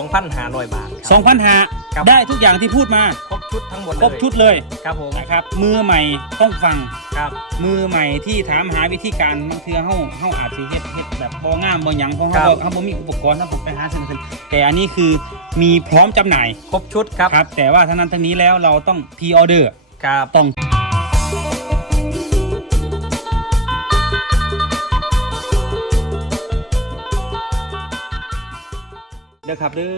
2,500 บาทสองพันหาครับได้ทุกอย่างที่พูดมา ครบชุดทั้งหมดเลยครบชุดเลยครับผมนะครับ มือใหม่ต้องฟัง ครับ มือใหม่ที่ถามหาวิธีการบางทีเฮาเฮาอาจสิเฮ็ดเฮ็ดแบบบ่งามบ่หยังเพราะครัเฮาบ บ่เฮาบ่มีอุปกรณ์ถ้าผมไปหาซื้อกันแต่อันนี้คือมีพร้อมจำหน่ายครบชุดครับ ครับ แต่ว่าทั้งนั้นทั้งนี้แล้วเราต้องพรีออเดอร์ครับ ต้อง อครับเด้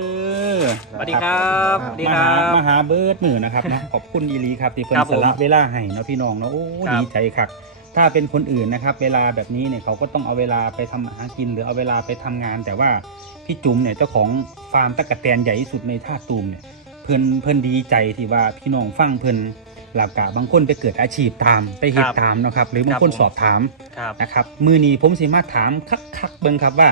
อสวัสดีครับสวัสดีมาครัหาบมาหาเบิร์ดมือนะครับเนาะขอบคุณยีรีครับที่เพิ่นครับสผมละเวลาให้เนาะพี่น้องเนาะโอ้ครับดีใจครับถ้าเป็นคนอื่นนะครับ เวลาแบบนี้เนี่ยเขาก็ต้องเอาเวลาไปทำมาหากินหรือเอาเวลาไปทำงาน แต่ว่าพี่จุ๋มเนี่ยเจ้าของฟาร์มตะกะแตนใหญ่ที่สุดในท่าตูมเนี่ยเพิ่นเพิ่นดีใจที่ว่าพี่น้องฟังเพิ่นหลับกะบางคนไปเกิดอาชีพตามไปเฮ็ดครับตามเนาะครับ หรือบางครับคนผมสอบถามครับนะครับมือนี้ผมสิมาถามคักๆเบิ่งครับว่า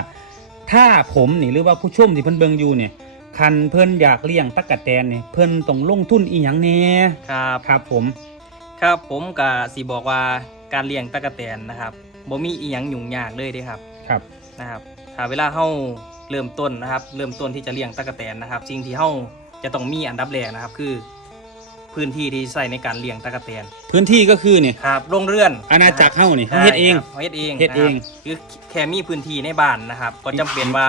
ถ้าผมนี่หรือว่าผู้ชมที่เพิ่นเบิ่งอยู่เนี่ยคันเพิ่นอยากเลี้ยงตั๊กแตนเนี่ยเพิ่นต้องลงทุนอีหยังแน่ครับครับผม ครับผมกับสีบอกว่าการเลี้ยงตะกะแตนนะครับบ่มีอีหยังยุ่งยากเลยเด้ครับครับนะครับถ้าเวลาเฮาเริ่มต้นนะครับ เริ่มต้นที่จะเลี้ยงตะกะแตนนะครับ สิ่งที่เฮาจะต้องมีอันดับแรกนะครับคือ พื้นที่ที่ใส่ในการเลี้ยงตะกะแตนพื้นที่ก็คือเนี่ยครับโรงเรือนอาณาจักรเฮานี่เฮาเฮ็ดเองใช่ครับเฮ็ดเองเฮ็ดเองนะครับคือแค่มีพื้นที่ในบ้านนะครับก็จำเป็นว่า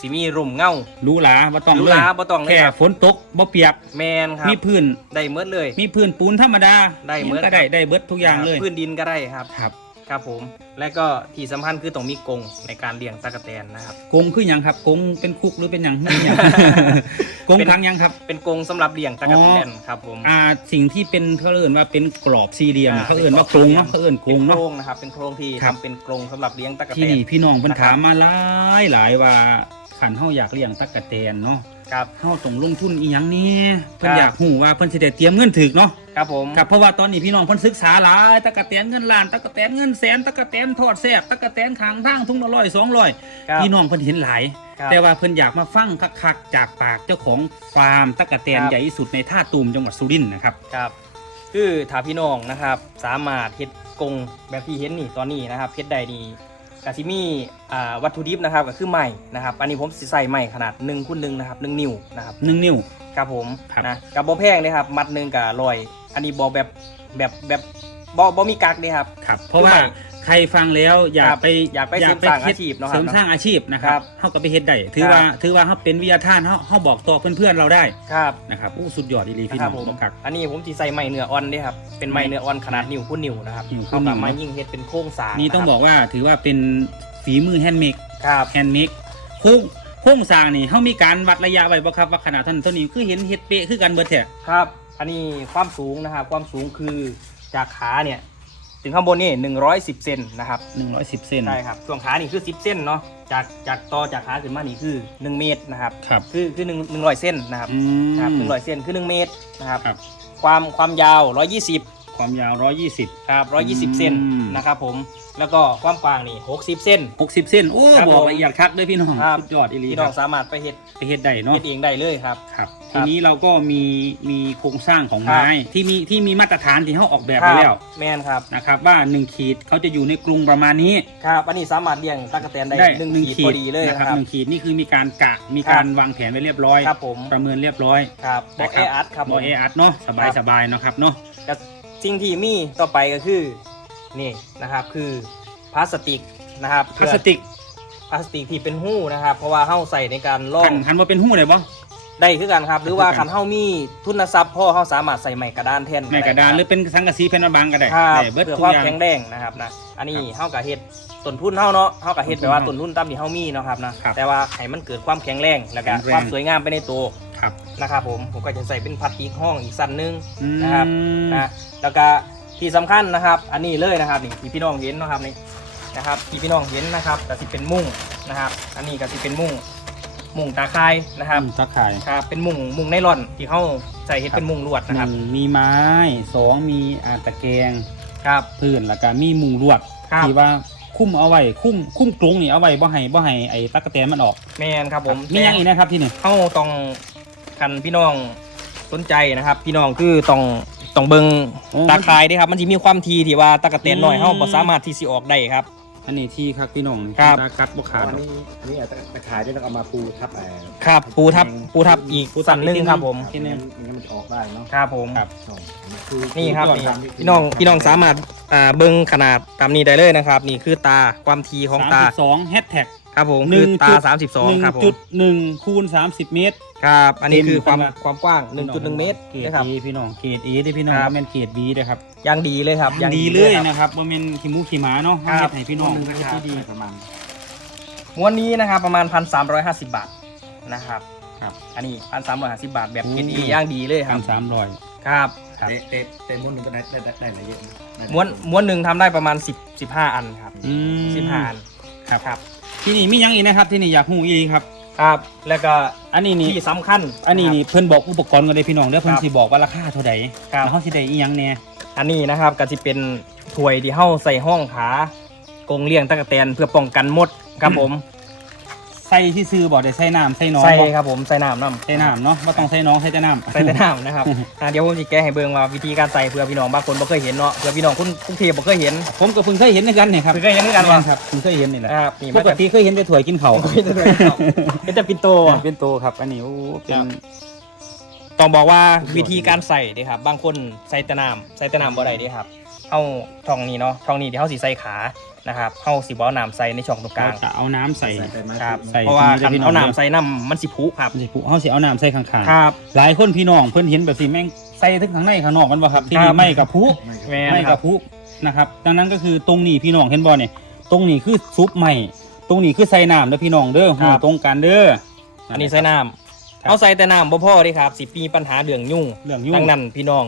สิมีร่มเงารู้หลาบ่ต้องหรูเลหยราบ่ต้องเลยแค่ครับฝนตกบ่เปียกแมนครับมีพื้นได้เมดเลย มีพื้นปูนธรรมดาได้เหมือนก็ได้ได้เบิดทุกอย่างเลย พื้นดินก็ได้ครับครับ ครับผมและก็ที่สำคัญคือต้องมีกรงในการเลี้ยงตะกะแตนนะครับ กรงคือหยังครับกรงเป็นคุกหรือเป็นหยังเป็นหยัง กรงเป็นทางหยังครับ เป็นกรงสำหรับเลี้ยงตะกะแตนครับผมอ่าสิ่งที่เป็นเขาเอิ้นว่าเป็นกรอบสี่เหลี่ยมอ่าเขาเอิ้นว่ากรงเนาะเขาเอิ้นกรเป็งนโคเนาะ รงนะครับเป็นโครงที่ครับทำเป็นกรงสำหรับเลี้ยงตะกะที่แตนนี่พี่น้องเพิ่นนะครับถามมาหลายหลายว่า ขันเฮาอยากเลี้ยงตั๊กแตนเนาะครับเฮาต้องลงทุนอีหยังนี่เพิ่นครับอยากฮู้ว่าเพิ่นสิได้เตรียมเงินถึกเนาะครับผมครับเพราะว่าตอนนี้พี่น้องเพิ่นศึกษาหลายตั๊กแตนเงินล้านตั๊กแตนเงินแสนตั๊กแตนทอดแซ่บตั๊กแตนขางทางทุ่งละร้อยสองร้อยครับพี่น้องเพิ่นเห็นหลายครับแต่ว่าเพิ่นอยากมาฟังคักๆจากปากเจ้าของฟาร์มตั๊กแตนครับใหญ่ที่สุดในท่าตูมจังหวัดสุรินทร์นะครับครับคือถ้าพี่น้องนะครับสามารถเฮ็ดกรงแบบที่เห็นนี่ตอนนี้นะครับเฮ็ดได้ดี กาซิมีอ่าวัตถุดิบนะครับก็คือไม้นะครับ อันนี้ผมสิใส่ไม้ขนาด1คูณ1นะครับ1นิ้วนะครับหนึ่งนิ้ว ครับผมครับ นะกับบ่แพงเลยครับ มัดหนึ่งกับลอย อันนี้บอแบบแบบแบบบอบอมีกักเลยครับ ครับ เพราะว่าคือไม่ใค รฟังแล้วอยาคกรับไปอยากไปเสริมสร้างอาชีพเนาะครับเสริมสร้างอาชีพนะครัครับบเฮาก็ไปเฮ็ดได้ถือครับว่าถือว่าเฮาเป็นวิทยาทานเฮาเฮาบอกต่อเพื่อนๆเราได้ครับนะครับอู้สุดยอดอีหลีพี่คน้รัอบงผมบอกคักอันนี้ผมสิใส่ไม้เนื้ออ่อนเด้ครับเป็นไม้เนื้ออ่อนขนาดนิ้วคูณนิ้วนะครับนิ้วคูเขาณนิ้วกับไม้ยิ่งเฮ็ดเป็นโครงสร้างนี่ต้องบอกว่าถือว่าเป็นฝีมือแฮนด์เมดครับแฮนด์เมดโค้งโค้งสร้างนี่เฮามีการวัดระยะไว้บ่ครับว่าขนาดเท่านั้นเท่านี้คือเห็นเฮ็ดเป๊ะคือกันเบิดแท้ครับ อันนี้ความสูงนะครับความสูงคือจากขาเนี่ย ถึงข้างบนนี่110 เซนนะครับ 110 เซน ใช่ครับช่วงขานี่คือ 10 เส้นเนาะจากจากต่อจากขาขึ้นมานี่คือ 1 เมตรนะครับ ครับคือคือ1 100เส้นนะครับอืครับมหนึ่งร้อยเซนคือ 1 เมตรนะครับ ครับ ความความยาว 120 ความยาว 120 ครับ 120 เซนอืม นะครับผม แล้วก็ความกว้างนี่ 60 เซน 60เซนโอ้ ครับบอกผมละเอียดคักเลยพี่น้องครับ สุดยอดอีหลีพี่คน้รัอบงสามารถไปเฮ็ดไปเฮ็ดได้เนาะ เฮ็ดเองได้เลยครับ ครับ ครัทีบนี้เราก็มีมีโครงสร้างของครับ ไม้ที่มีที่มีมาตรฐานที่เขาออกแบบไว้แล้วแมนครับ นะครับว่า 1 ขีดเขาจะอยู่ในกรุงประมาณนี้ ครับอันนี้สามารถเลี้ยงตั๊กแตนได้ได้หนึ่งหนึ่งขีดพอดีเลยนะนะคครัรับ บหนึ่งขีดนี่คือมีการกะมีครับการวางแผนไว้เรียบร้อย ครับผม ประเมินเรียบร้อย ครับบอนะแออัดครับบผอม เออัดเนาะสบายครับ สบายเนาะครับเนาะกับ สิ่งที่มีต่อไปก็คือนี่นะครับคือพลาสติกนะครับพลาสติกพลาสติกที่เป็นหู้นะครับ เพราะว่าเฮาใส่ในการล่อหังนหันมาเป็นหู้เลยบ่ได้คือกันครับ หรือว่าคือกันคันเฮามีทุนทรัพย์พ่อเฮาสามารถใส่ไม้กระดานแทนในกระดานหรือเป็นสังกะสีแผ่นบางๆก็ได้ครับได้เบิดเพื่อทุคกวามอย่างแข็งแรงนะครับนะอันนี้ครับเฮากับเฮ็ดต้นทุนเฮาเนาะเฮากับเฮ็ดต้นทุนแปลว่าเฮาต้นทุนตามที่เฮามีเนาะครับนะครับแต่ว่าให้มันเกิดความแข็งแรงแล้วก็แข็งแรงความสวยงามไปในตัว ครับนะครับผมผมก็จะใส่เป็นพลาสติกห้องอีกสั้นหนึงอืมนะครับนะแล้วก็ที่สำคัญนะครับ อันนี้เลยนะครับนี่ที่พี่น้องเห็นเนาะครับนี่นะครับที่พี่น้องเห็นนะครับก็สิเป็นมุ้งนะครับ อันนี้ก็สิเป็นมุ้งมุ้งตาคายนะครับอืมตะข่ายครับเป็นมุ้งมุ้งไนลอนที่เขาใส่เฮ็ดเป็นมุ้งลวดหนะครับนึ่งมีไม้สองมีอ่าตะแกรงครับพื้นแล้วก็มีมุงลวดครับที่ว่าคุ้มเอาไว้คุ้มคุ้มกรงนี่เอาไว้บ่ให้บ่ให้ไอ้ตั๊กแตนมันออกแมนครับผมมีหยังอีกนะครับที่นี่เขาต้อง คันพี่น้องสนใจนะครับ พี่น้องคือต้องต้องเบิงโอ้ตาคายเด้ครับ มันจะมีความทีที่ว่าตะกะเตนหน่อยอืมเขาบ่สามารถที่สิออกได้ครับ อันนี้ที่ครับพี่น้องครับ ตากัดบ่ขาดอันนี้อันนี้อาจจะไปขายด้วยแล้วเอามาปูทับเอ่อครับปูทับปูทับอีกสันหนึ่งครับผมทีนึงมันก็มันจะออกได้เนาะครับผมครับส่งนี่ครับก่อนี่ทำพี่น้องพี่น้องสามารถอ่าเบิ้งขนาดตามนี้ได้เลยนะครับ นี่คือตาความทีของตาสองแฮชแท็ก ครับผมหนึ่คืองตาจุด32ครับผมจุดหนึ่งคูณสามสิบเมตร ครับ อันนี้คือความเต็มความกว้าง1.1เมตรเกรดนะครับเอพี่น้องเกรดเอที่พี่น้องครับว่าแม่นเกรดบีนะครับยังดีเลยครับยังดีเลยนะครับว่าแม่นขี้มูกขี้หมาเนาะครับเฮ็ดให้พี่น้องหนึ่งราเฮ็ดคาที่ดีประมาณม้วนนี้นะครับประมาณ1,350บาทนะครับครับอันนี้1,350บาทแบบเกรดโอ้เอย่างดีเลยคพัรับนสามร้อยครับครับเตะเตะเตะม้วนหนึ่งก็ได้ได้ได้ได้หลายเยอะนะได้ม้วนม้วนหนึ่งทำได้ประมาณ10 15อันครับอืม15อันครับครับ ที่นี่มีหยังอีกนะครับ ที่นี่อยากหูอีกครับ ครับ แล้วก็อันนี้นี่ ที่สำคัญอันนี้นี่เพิ่นบอกอุปกรณ์กันเลยพี่น้องเด้อเพิ่นครับสิบอกว่าราคาเท่าใดครับ แล้วเฮาสิได้อีหยังแน่อันนี้นะครับก็จะเป็นถ้วยที่เฮาใส่ห้องขากรงเลี้ยงตะกแตนเพื่อป้องกันมดครับผม ใส่ที่ซื้อบ่ได้ใส่น้ำใส่หนองใส่บ่ครับผมใส่น้ำน้ำใส่น้ำเนาะบ่ต้องใส่หน้องใส่แต่น้ำใส่แต่น้ำนะครับอ่าเดี๋ยวผมจะแก้ให้เบิ่งว่าวิธีการใส่เพื่อพี่น้องบางคนบ่เคยเห็นเนาะเพื่อพี่น้องคนกรุงเทพบ่เคยเห็นผมก็เพิ่งเคยเห็นในกันเนี่ยครับเพิ่งเคยเห็นด้วยกันวะครับเพิ่งเคยเห็นนี่แหละนะครับนี่ปมันกจะติเคยเห็นแต่ถ้วยกินข้าวเป็นตัวครับเป็นจะปินโตเป็นโตครับ อันนี้โอ้เป็นครับต้องบอกว่าวิธีการใส่เด้ครับ บางคนใส่แต่น้ำใส่แต่น้ำบ่ได้เด้ครับ เฮาช่องนี้เนาะช่องนี้ที่เฮาสิใส่ขานะครับเฮาสิบ่เอาน้ำใส่ในช่องตรงกลางเราจะเอาน้ำใส่ ใส่ไปมาครับใส่เพราะว่าที่คันพี่น้องเอาน้ำใส่น้ำมันสิผุครับสิผู้เฮาสิเอาน้ำใส่ข้างครับ ๆ หลายคนพี่น้องเพิ่นเห็นแบบสิแม่งใส่ทั้งข้างในข้างนอกมันบ่ครับที่ครันี่บ ไม่กับผู้แม่ไม่นคกัรับบผู้นะครับ ดังนั้นก็คือตรงนี้พี่น้องเห็นบ่เนี่ยตรงนี้คือซุปใหม่ ตรงนี้คือใส่น้ำเด้อพี่น้องเด้อครับหูตรงกันเด้ออันนี้ใส่น้ครับำเอาใส่แต่น้ำบ่พอเด้ครับสิมีปัญหาเรื่องยุ่ง เรื่องยุ่งดังนั้นพี่น้อง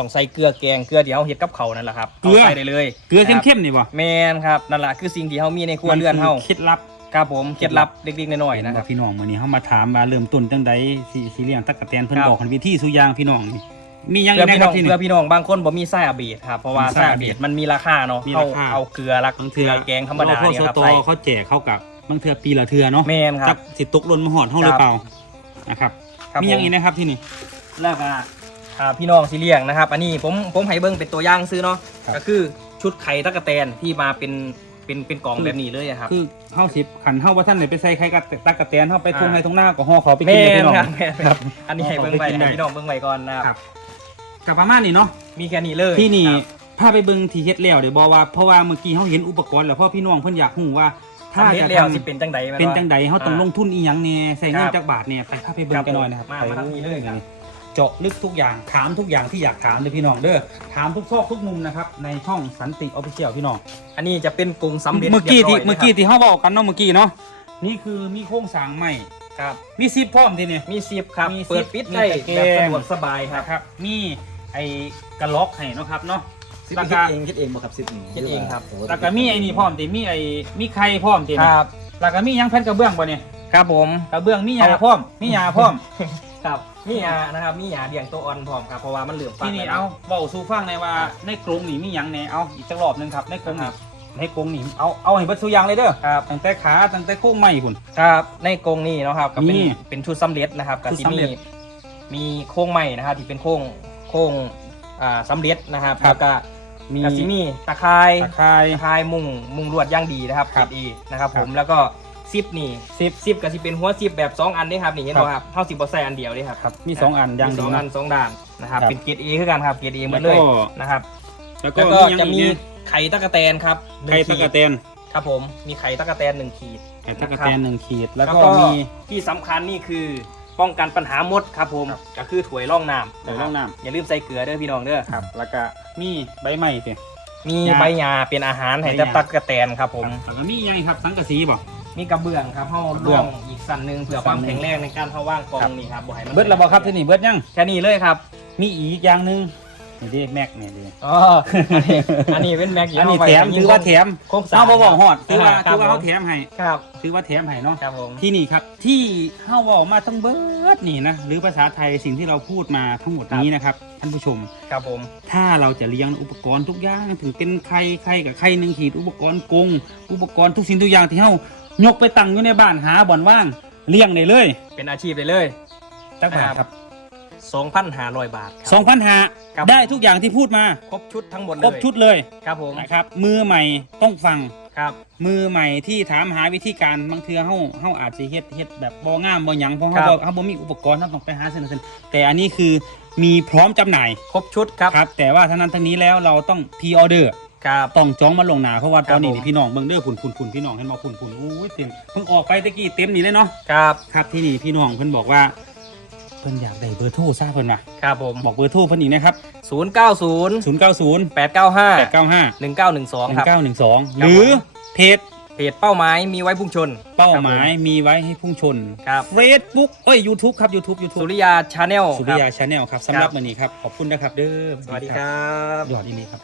ต้องใส่เกลือแกงเกลือที่เฮาเฮ็ดกับเขาวนั่นแหละครับเกลือาใส่ได้เลยเกลือครับเข้มๆนี่บ่แม่นครับนั่นแหละคือสิ่งที่เฮามีในครัวเรือนเฮามัคือเคล็ดลับครับผมเคล็ดลับเล็กๆน้อยๆนะครับ พี่น้องมื้อนี้เฮามาถามว่าเริ่มต้นจังใดสิสิเลี้ยงตั๊กแตนเพิ่นครับ บอกกันวิธีสุอย่างพี่น้องนี่มีหยังเพื่ออีกพี่นะคน้รัอบงที่นี่ เพื่อพี่น้องบางคนบ่มีไส้อาเบดครับเพราะว่ามีไส้ไส้อาอาเบเบดดมันมีราคาเนาะมีเอาราคา เอาเกลือรักบางเกเทื่ลืออแกงธรรมดาพ่อเนี่ยโซครับโตใส่เขาแจกเข้ากับบางเทื่อปีละเทื่อเนาะแม่นคจัรับกสิตกหล่นมาหอดเฮาหรือเปล่านะครับ ครับมีหยังผอีกนะครับที่นี่แล้วก็ อ่าพี่น้องสิเลี้ยงนะครับ อันนี้ผมผมให้เบิ่งเป็นตัวอย่างซื้อเนาะครับ ก็คือชุดไข่ตะกะแตนที่มาเป็นเป็นเป็นกล่องแบบนี้เลยอะครับ คือเฮาสิขันเฮาว่าท่านไหนไปใส่ไข่กับตั๊กแตนเฮาไปอ่าทุ่งให้ทุ่งหน้าก็ห่อเขาไปกิแม่นเลยพี่นน้อง ครับแม่นครับอันนี้ให้เบิ่งไปเอาไปกินได้ให้พี่น้องเบิ่งไว้ก่อนนะครับครับ กับประมาณนี้เนาะ มีแค่นี้เลยที่นี่ครับ พาไปเบิ่งที่เฮ็ดแล้วเดี๋ยวบอกว่าเพราะว่าเมื่อกี้เฮาเห็นอุปกรณ์แล้วพ่อพี่น้องเพิ่นอยากฮู้ว่า ถ้าทำเฮ็ดจะแล้วทำสิเป็นจังใดแม่เป็นจังใดเฮาต้องาลงทุนอีหยังแหน่ใส่เงินครับ จักบาทเนี่ยไปพาไปเบิ่งกันหน่อยนะครับมาไปมาทางนี้เลยครับ เจาะลึกทุกอย่างถามทุกอย่างที่อยากถามเลยพี่น้องเด้อถามทุกซอกทุกมุมนะครับในช่องสันติออฟฟิเชียลพี่น้องอันนี้จะเป็นกรงสำเร็จเมื่อกี้ที่รียบร้ยเมื่อกี้ที่เฮาบอกกันเนาะเมื่อกี้เนาะนี่คือมีโครงสร้างใหม่ครับมีซิปพร้อมทีนี่มีซิปครับมีซิปเปิดปิดมีได้ตะแกรงแบบสะดวกสบายครับนะครับมีไอ้กระล็อกให้เนาะครับเนาะซิปแล้วคิก็ดเองคิดเองบ่ครับซิปนี่คิดเองครับโโหแล้วก็มีไอ้นี่พร้อมติมีไอ้มีไข่พร้อมติครับแล้วก็มีหยังแผ่นกระเบื้องบ่เนี่ยครับผมกระเบื้องมีหยาครับพร้อมมีหยาพร้อม ครับมียานะครับมียาเลี้ยงตัวอ่อนพร้อมครับเพราะว่ามันเหลืองฟัที่นี่แล้วเอาเว้าสู่ฟังในอยว่าครับในกรงนี่มีหยังแหน่เอาอีกจักรอบหนึงครับในกรงครันี่บในกรงนี่เอาเอาให้เบิดทุกอย่างเลยเด้อครับตั้งแต่ขาตั้งแต่โค้งไม้พุ่นครับในกรงนี่เนาะครับก็เป็นนี่เป็นชุดสำเร็จนะครับกับชุดที่สำมีเร็จมีโค้งใหม่นะครับที่เป็นโค้งโค้งอ่าสำเร็จนะครับครับ แล้วก็มีกสิมีตะไคร้ ตะไคร้ตะไคร้มุงมุงลวดย่างดีนะครับครับดีนะครับครับผมแล้วก็ ซิปนี่ซิปซิปก็สิเป็นหัวซิปแบบสองอันนี่ครับนี่เห็นครับไหมครับเท่าสิบใส่อันเดียวนี่ครับครับมีสองอันอย่างมีดีสองนะอันสองด่านนะครับครับเป็นเกรดเอคือกันครับเกรดเอหมแล้ดวเลก็ยนะครับแล้วก็แล้วก็มีหยังจะมีอีกเนี่ยไข่ตะกะแตนครับหนึ่งไข่ตะขีกะดแตนครับผมมีไข่ตะกะแตนหนึ่งขีดไข่ตะกะแตนหนึ่งขีด แล้วแล้วก็ก็มีที่สำคัญนี่คือป้องกันปัญหามดครับผมครับก็คือถ้วยร่องน้ำถ้วยร่องน้ำอย่าลืมใส่เกลือเด้อพี่น้องเด้อครับ แล้วก็มีใบไม้สิมียาใบหญ้าเป็นอาหารให้ใบหเจ้าญ้าตักกะแตนครับผมแล้วก็มีหยังอีกครับสังกะสีบ่ มีกระเบื้องครับเฮากระเบื้ล่อองงอีกสันหนึ่งเพื่อความแข็งแรงในการเฮาว่างกองครับนี่ครับบ่ให้มันเบิดแล้วบ่ครับที่นี่เบิดยังแค่นี้เลยครับ มีอีกอย่างหนึงนี่ดิแม็กเนี่ยดิอ๋ออันนี้อันนี้เป็นแม็กอันนี้เาไว้แถมถือว่าแถมโค้งสาเอาบ่บอกฮอดถือว่าคถืรับอว่าผเขามแถมให้ครับถือว่าแถมให้เนาะ ครับผมที่นี่ครับที่เฮาเว้ามาทั้งเบิดนี่นะหรือภาษาไทยสิ่งที่เราพูดมาทั้งหมดนี้นะครับท่านผู้ชม ครับผม ถ้าเราจะเลี้ยงอุปกรณ์ทุกอย่างถึงเป็นไข่ไข่กับไข่หนึ่งขีดอุปกรณ์กรงอุปกรณ์ทุกสิ่งทุกอย่างที่เฮา ยกไปตั้งอยู่ในบ้านหาบ่อนว่างเลี้ยงได้เลยเป็นอาชีพเลยเลยจักบาทครับ2,500 บาทคสรัองพันหาครับ ได้ทุกอย่างที่พูดมาครบชุดทั้งหมดเลยครบชุดเลยครับผมนะครับ มือใหม่ต้องฟัง ครับมือใหม่ที่ถามหาวิธีการบางเทื่อเฮาเฮาอาจจะเฮ็ดเฮ็ดแบบบ่งามบ่หยังเพราะครัเฮาบบ่เฮาบ่มีอุปกรณ์เฮาต้องไปหาเส้นเส้นแต่อันนี้คือมีพร้อมจำหน่ายครบชุดครับ ครับ แต่ว่าทั้งนั้นทั้งนี้แล้วเราต้องพรีออเดอร์ ครับ ต้องจองมาลวงหน้าเพราะว่าครับตอนนี้ผม นี่พี่น้องเบิ่งเด้อพุ่นพุ่นพุ่นพี่น้องเห็นบ่พุ่นพุ่นโอ้ยเต็มเพิ่งออกไปตะกี้เต็มนี่เลยเนาะครับครับที่นี่พี่น้องเพิ่นบอกว่าเพิ่นอยากได้เบอร์โทรซะเพิ่นว่าครับผมบอกเบอร์โทรเพิ่นอีกนะครับ090 090 895 895 1912ครับ 1912 หรือเพจเพจเป้าหมายมีไว้พุ่งชนเป้าหมายมีไว้ให้พุ่งชน ครับ Facebook เอ้ย YouTube ครับ YouTube สุ YouTube ริยาชาแนล สุริยาชาแนลครับสำหรับวันนี้ครับ ขอบคุณนะครับเด้อสวัสดีครับ ยอดอีนี้ครับ